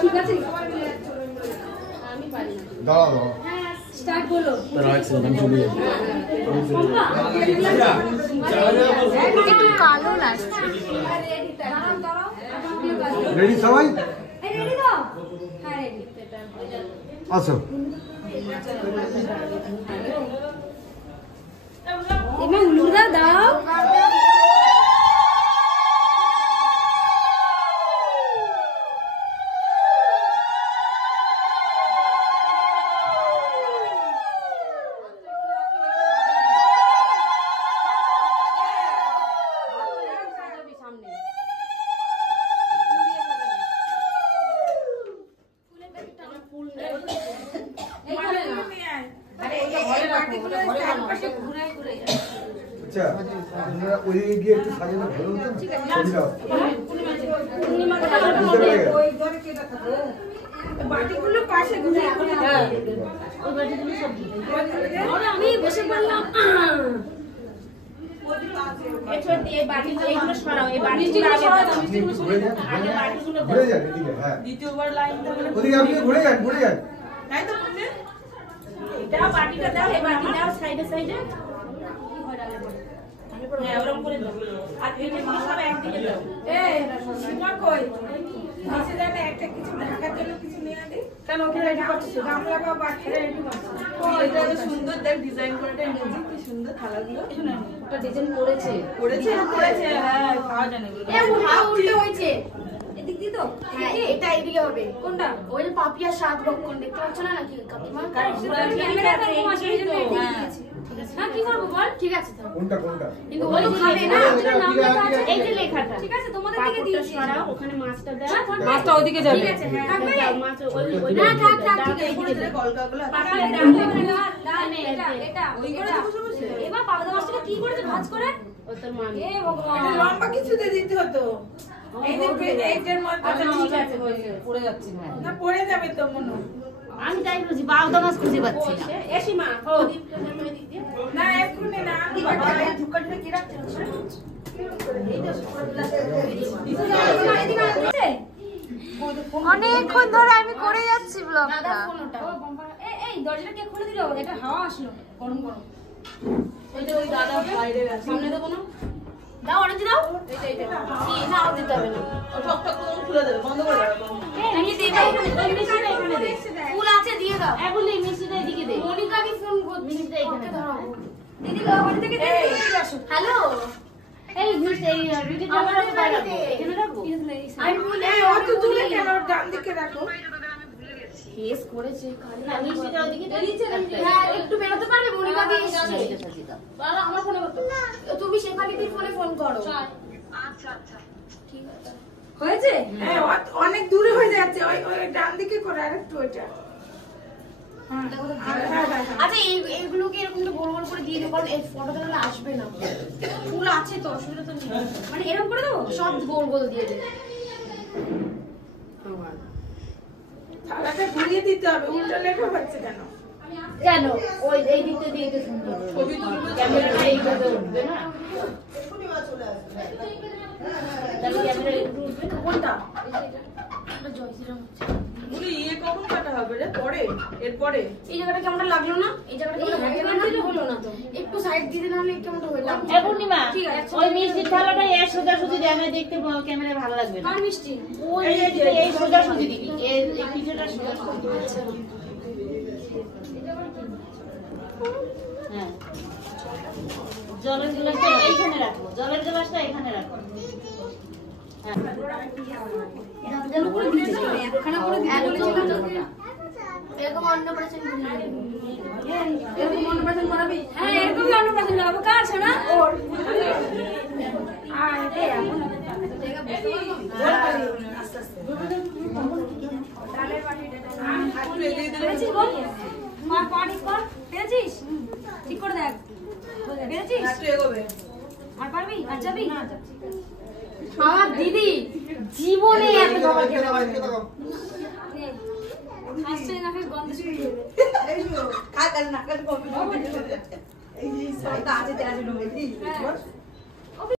ঠিক আছে দাঁড়াও স্টার্ট বলো একটু কালো লাগছে রেডি সবাই রেডি দাও হ্যাঁ রেডি আসো এমা উলুদা দাও আচ্ছা আপনারা ওইদিকে গিয়ে একটু সাজানো ভালো হতো বাটিগুলো পাশে ঘুরে ওই বাটিগুলো সব আমি বসে পড়লাম এছাড়া দিয়ে বাটিগুলো এগুলো সরাও এই বাটিগুলো আগে বাটিগুলো ঘুরে যান এদিকে হ্যাঁ দ্বিতীয়বার লাইন ওদিকে আপনি ঘুরে যান তাই তো বললে দাও বাটিটা দাও এই বাটি দাও সাইডে সাইডে হ্যাঁ ওরকম করে দাও আর এইটা সব একদিকে দাও এই সীমা কই নিচে যাবে একটা কিছু ঢাকার জন্য কিছু নিয়ে আদি কেন ওকে রেডি করছিস গামলা বা বাটি রেডি করছিস ও এটা সুন্দর দেখ ডিজাইন করেটা এনেছি কি সুন্দর থালাগুলো এটা ডিজাইন করেছে হ্যাঁ পাওয়া যায় না এগুলো এ হাও উল্টো হইছে এদিক দি তো হ্যাঁ এটা এদিকে হবে কোনটা ওই যে পাপিয়া শাক রক্ষণ দেখতে পাচ্ছ না নাকি কাকিমা ক্যামেরাটা কম আসবে এই জন্য হ্যাঁ কি করব বল ঠিক আছে তো কোনটা কিন্তু ওই খাবে না আপনার নাম লেখা আছে এই যে লেখাটা ঠিক আছে তোমাদের দিকে দিয়েছি সরাও ওখানে মাছটা দাও মাছটা ওইদিকে যাবে ঠিক আছে হ্যাঁ থাকবে মাছ ওই না থাক ঠিক আছে এইদিকে গলকাগুলো পাকালে দাও এটা ওই করে বসে বসে এবার পাবদা মাছটা কি করেছে ভাজ করে ও তোর মা এ ভগবান এটা লম্বা কিছু দিয়ে দিতে হতো এই যে এইটার মধ্যে ঠিক আছে পড়ে যাচ্ছে না পড়ে যাবে তো মনে আমি তাই বুঝি বাউদা মাছ খুঁজে পাচ্ছি না এসি মা ও না এক্ষুনি না ঝুকাটা কি রাখতে অনেকক্ষণ ধরে আমি করে যাচ্ছি ব্লগটা এই দরজাটা কে খুলে দিল এটা হাওয়া আসলো গরম গরম ওই যে ওই দাদা বাইরে সামনে দেবো না দাও অরেঞ্জ দাও এইটা কি না আর দিতে হবে না টক টক করে খুলে দেবে বন্ধ করে দাও আমি দিয়ে দাও ওই মিষ্টিটা এখানে দে ফুল আছে দিয়ে দাও এখন এই মিষ্টিটা এদিকে দে মনিকাকে ফোন করছি মিষ্টিটা এখানে ধরো দিদি বাড়ি থেকে দে আসো হ্যালো এই মিষ্টি এই রুটি দাও এখানে রাখবো আমি বলি ও তো দূরে কেন ডান দিকে রাখো কেস করেছে খালি না মিষ্টিটা ওদিকে দিচ্ছে হ্যাঁ একটু বেরোতে পারবে মনিকাকে এসেছে বাবা আমার ফোনে করতে তুমি শেফালিদির ফোনে ফোন করো আচ্ছা ঠিক আছে হয়েছে হ্যাঁ অনেক দূরে হয়ে যাচ্ছে ওই ওই ডান দিকে করে আরেকটু ওইটা আচ্ছা এইগুলোকে এরকম তো গোল গোল করে দিয়ে দেবো কারণ এই ফটোটা তাহলে আসবে না ফুল আছে তো অসুবিধা তো নেই মানে এরকম করে দেবো সব গোল গোল দিয়ে দেবে থালাটা ঘুরিয়ে দিতে হবে উল্টো লেখা হচ্ছে কেন কেন ওই এই দিকটা দিয়ে তো সুন্দর ছবি তুলবে ক্যামেরাটা এইভাবে উঠবে না তাহলে ক্যামেরা একটু উঠবে না কোনটা জয়শ্রীরাম হচ্ছে বলি ইয়ে কখন কাটা হবে রে পরে এরপরে এই জায়গাটা কেমন লাগলো না এই জায়গাটা কেমন হলো না তো একটু সাইড দিয়ে নাহলে কেমন হলো এ পূর্ণিমা ওই মিষ্টির থালাটা এই সোজাসুজি দিয়ে দেখতে ক্যামেরায় ভালো লাগবে না আর মিষ্টি ওই এই সোজাসুজি দিবি এই পিঠেটা সোজাসুজি দিবি হ্যাঁ জলের গ্লাসটা এইখানে রাখো জলের গ্লাসটা এখানে রাখো এরকম অন্নপ্রাশন এরকম অন্নপ্রাশন করাবি হ্যাঁ এরকম অন্নপ্রাশন করাবো কার শোনা ওর আর রে এখন আস্তে আস্তে ডালের বাটিটা পেরেছিস বল পানি কর পেরেছিস ঠিক করে দেখ পেরেছিস একটু এগোবে আর পারবি আর যাবি না আমার দিদি জীবনে এত খাবার খেতে পারে না হাসছে না গন্ধ শুরু হয়ে যাবে এই তো কাকার নাকার কপি এই যে সাইডটা আছে তেরা জন্য